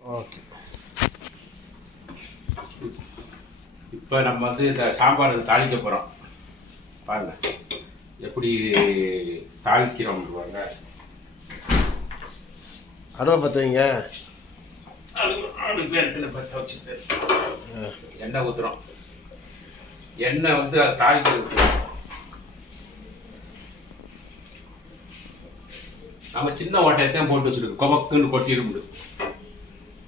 Okay. இப்போ நம்ம இந்த சாம்பார் தாளிக்க போகிறோம். பாருங்க எப்படி தாளிக்கிறோம் பாருங்க. அடுப்பை பற்ற வைங்க. அடுப்பு இடத்துல பற்ற வச்சுட்டு எண்ணெய் ஊற்றுறோம். எண்ணெய் அதை தாளிக்கிறது நம்ம சின்ன ஓட்டையத்தான் போட்டு வச்சுருக்கோம். கொபக்குன்னு கொட்டிடும்.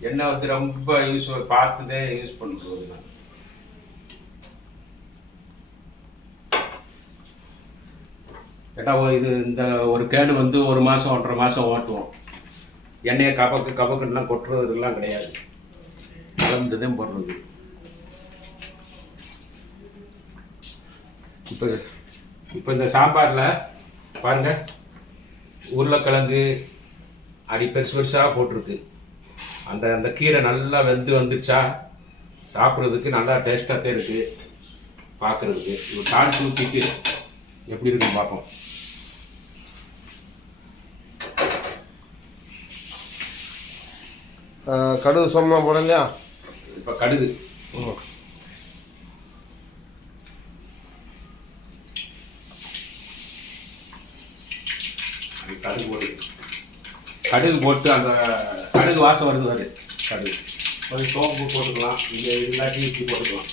எண்ணெய் ரொம்ப பார்த்துதே யூஸ் பண்ணுறது. நான் கேட்டால் இது இந்த ஒரு கேடு ஒரு மாதம் 1.5 மாதம் ஓட்டுவோம். எண்ணெயை கபக்குலாம் கொட்டுறதுலாம் கிடையாது. கலந்துதான் போடுறது. இப்போ இந்த சாம்பாரில் பாருங்கள், உருளைக்கிழங்கு அடி பெருசு பெருசாக போட்டிருக்கு. அந்த கீரை நல்லா வந்துடுச்சா சாப்பிட்றதுக்கு நல்லா டேஸ்ட்டாகத்தே இருக்குது. பார்க்குறதுக்கு இப்போ தாளித்து ஊற்றிட்டு எப்படி இருக்குன்னு பார்ப்போம். கடுகு சோம்பம் போடலையா? இப்போ கடுகு கடுகு போட்டு அந்த கடுகு வாசம் வருது. கடுகு கொஞ்சம் சோம்பு போட்டுக்கலாம். இங்கே எல்லாத்தையும் ஊற்றி போட்டுக்கலாம்.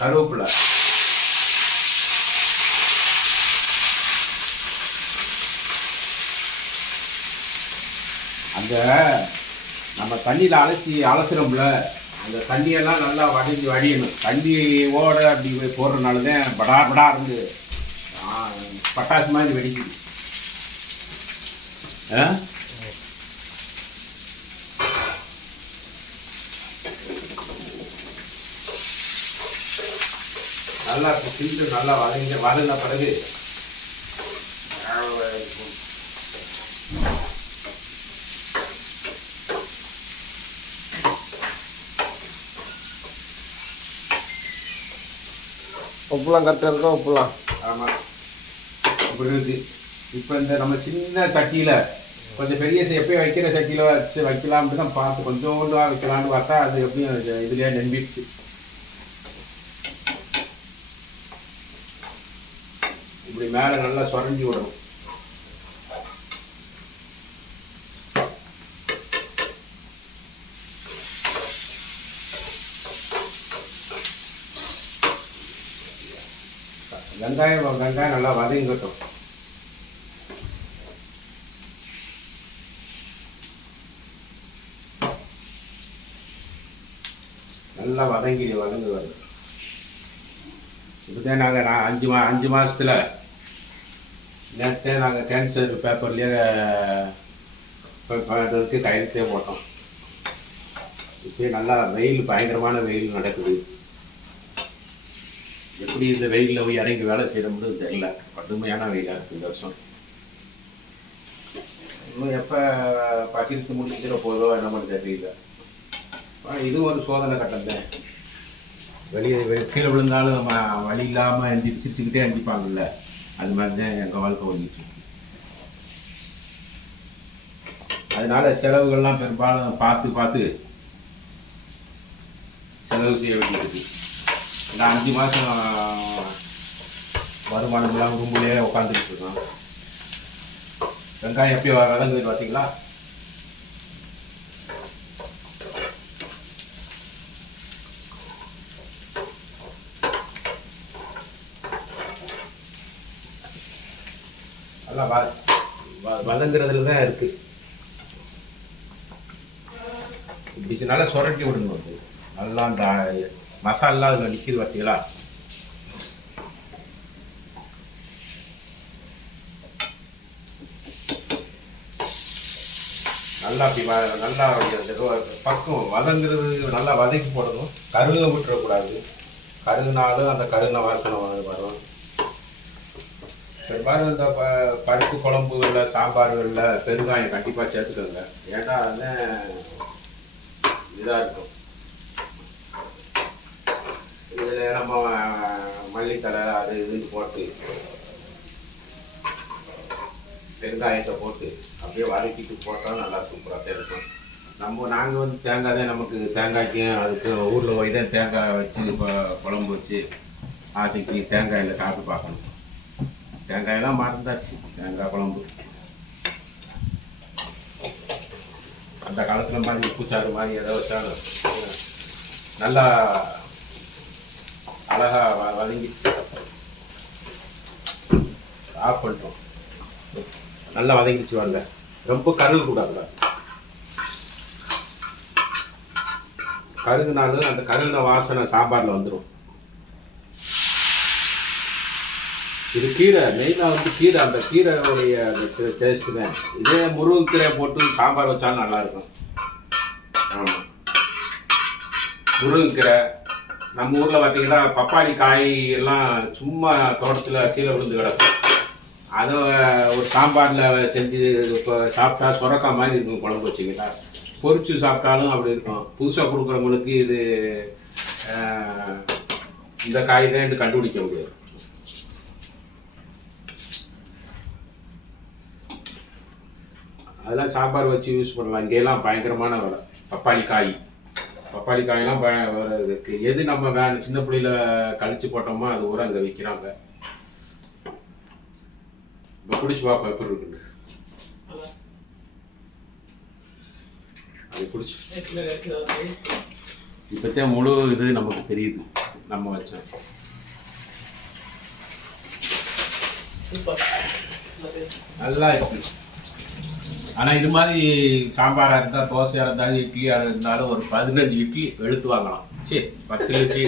கருவேப்பிலை, அந்த நம்ம தண்ணியில் அலசுறோம்ல, அந்த தண்ணியெல்லாம் நல்லா வடியணும். தண்ணியோட அப்படி போடுறதுனால தான் படா இருந்து பட்டாசு மாதிரி வெடிக்குது. நல்லா சிந்து நல்லா வதங்கின பிறகு உப்புலாம் கரெக்டாக இருக்கும். உப்புலாம் ஆமாம் அப்படி இருக்குது. இப்போ இந்த நம்ம சின்ன சட்டியில் கொஞ்சம் பெரிய எப்பயும் வைக்கிற சட்டியில் வச்சு வைக்கலாம்னு தான் பார்த்து கொஞ்சோண்டு வைக்கலான்னு பார்த்தா அது எப்படியும் இதுலேயே நம்பிடுச்சு. இப்படி மேலே நல்லா சுரண்டி விடணும். வெங்காயம் நல்லா வதங்கட்டும். நல்லா வதங்கி வருது. இப்படிதான் நாங்கள் 5 மாதத்தில் நேற்றே நாங்கள் கேன்சர் பேப்பர்லேயே கையெழுத்தே போட்டோம். இப்போ நல்லா வெயில், பயங்கரமான வெயில் நடக்குது. எப்படி இந்த வெயிலில் போய் இறங்கி வேலை செய்யணும்னு தெரியல. கடுமையான வெயிலாக இருக்குது இந்த வருஷம். இன்னும் எப்போ பகிர்ந்து முடிக்கிற போதோ என்னன்னு தெரியல. இது ஒரு சோதனை கட்டம் தான். கீழே விழுந்தாலும் நம்ம வழி இல்லாமல் சிரிச்சுக்கிட்டே எந்திப்பாங்கல்ல, அது மாதிரி தான் எங்கள் வாழ்க்கை ஓடிட்டு. அதனால செலவுகள்லாம் பெரும்பாலும் பார்த்து செலவு செய்ய வேண்டியிருக்கு. இந்த 5 மாதம் வருமானம்லாம் ரூம்லேயே உட்காந்துக்கிட்டு இருக்கோம். வெங்காயம் எப்பயும் வதங்குது பார்த்தீங்களா? நல்லா வதங்குறதுல தான் இருக்குது. இப்படி நல்லா சுரட்டி விடணும். நல்லா அந்த மசாலா அதில் நிற்கிது பார்த்தீங்களா? நல்லா அப்படி நல்லா பக்கம் வதங்குறது நல்லா வதக்கி போடணும். கருக விட்டுறக்கூடாது. கருகுனாலும் அந்த கருகின வாசனை வரும். பெரும்பாலும் இந்த பருப்பு குழம்புகளில், சாம்பார்களில் பெருங்காயம் கண்டிப்பாக சேர்த்துக்கோங்க. ஏன்னா அதுதான் இதாக இருக்கும். இதில் நம்ம மல்லித்தலை அது இதுன்னு போட்டு பெருங்காயத்தை போட்டு அப்படியே வதக்கிட்டு போட்டால் நல்லா சூப்பராக இருக்கும். நாங்கள் வந்து தேங்காய் தான் நமக்கு தேங்காய்க்கும் அதுக்கு ஊரில் போய் தான் தேங்காய் வச்சு இப்போ குழம்பு வச்சு ஆசைக்கு தேங்காயில் சாப்பிட்டு பார்க்கணும். தேங்காயெல்லாம் மறந்தாச்சு. தேங்காய் குழம்பு அந்த காலத்தில் மாதிரி பூச்சாறு மாதிரி எதை வச்சாலும் நல்லா அழகாக வதங்கிடுச்சு. ஆஃப் பண்ணிட்டோம். நல்லா வதங்கிடுச்சு. வரல ரொம்ப கருகு கூடாது. கருகுனாலும் அந்த கருகின வாசனை சாம்பாரில் வந்துடும். இது கீரை மெயினாக வந்து கீரை, அந்த கீரையோடைய அந்த டேஸ்ட்டு தான். இதே முருங்கைக்கீரை போட்டு சாம்பார் வச்சாலும் நல்லாயிருக்கும். ஆமாம், முருங்கைக்கீரை. நம்ம ஊரில் பார்த்தீங்கன்னா பப்பாளி காய் எல்லாம் சும்மா தோட்டத்தில் கீழே விழுந்து கிடக்கும். அதை ஒரு சாம்பாரில் செஞ்சு இப்போ சாப்பிட்டா சுரக்காய் மாதிரி இருக்கும். குழம்பு வச்சிங்கன்னா பொரிச்சு சாப்பிட்டாலும் அப்படி இருக்கும். புதுசாக கொடுக்குறவங்களுக்கு இது இந்த காய் தான் கண்டுபிடிக்க முடியாது. அதெல்லாம் சாம்பார் வச்சு யூஸ் பண்ணலாம். இங்கெல்லாம் பயங்கரமான விலை பப்பாளி காயெல்லாம் இருக்கு. எது நம்ம சின்ன பிள்ளையில கழிச்சு போட்டோமோ அது ஊரா அங்கே விற்கிறாங்க. இப்போ குடிச்சு பார்ப்போம் எப்படி இருக்குன்னு. அது குடிச்சு இப்போத்தான் முழு இது நமக்கு தெரியுது. நம்ம வச்சோம் நல்லா இருக்கு. ஆனால் இது மாதிரி சாம்பாராக இருந்தால், தோசையாக இருந்தாலும், இட்லியாக இருந்தாலும் ஒரு 15 இட்லி எடுத்து வாங்கலாம். சரி 10 இட்லி